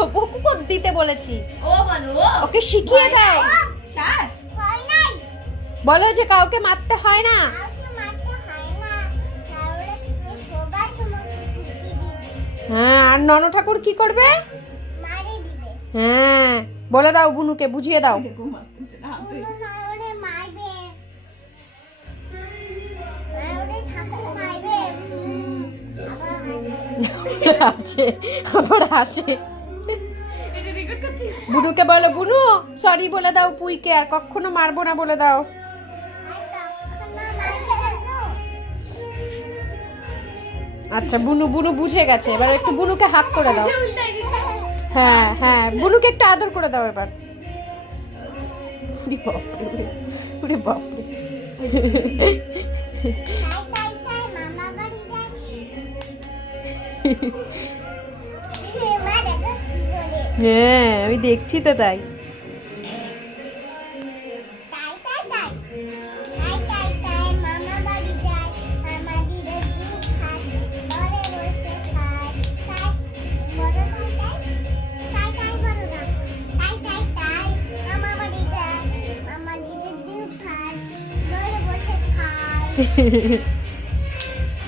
তো বকু কর দিতে বলেছি। ও বলো ওকে শিখিয়ে দাও। শার্ট হয় নাই বলো যে কাউকে মারতে হয় না। কাউকে মারতে হয় না তাহলে সবাই তোমাকে কুটি দিবে হ্যাঁ, আর নন ঠাকুর কি করবে? মারি দিবে হ্যাঁ, বলে দাও বুনুকে, বুঝিয়ে দাও। দেখো মারতে না হাতে কোনো নাওরে মারবে নাওরে ঠাকুর মারবে আবার হাসবে হাসে, আবার হাসে। এটা রেকর্ড করছিস বুনুকে বলো, বুনু সরি বলে দাও পুইকে, আর কখনো মারবো না বলে দাও। আর তখন মারবে আচ্ছা, বুনু বুনু বুঝে গেছে, এবার একটু বুনুকে হাত করে দাও। উল্টাই দিচ্ছে হ্যাঁ হ্যাঁ, বুনুকে একটু আদর করে দাও এবার। উরে বাপরে, উরে বাপরে। তাই মামা বাড়ি যায় সে মা দেখো কি করে হ্যাঁ, আমি দেখছি তো তাই। তাই মামা বাড়ি যায় মামা দিদা দুধ খায় ঘরে বসে খায় তাই বড় তাই মামা বাড়ি যায় মামা দিদা দুধ খায় ঘরে বসে খায়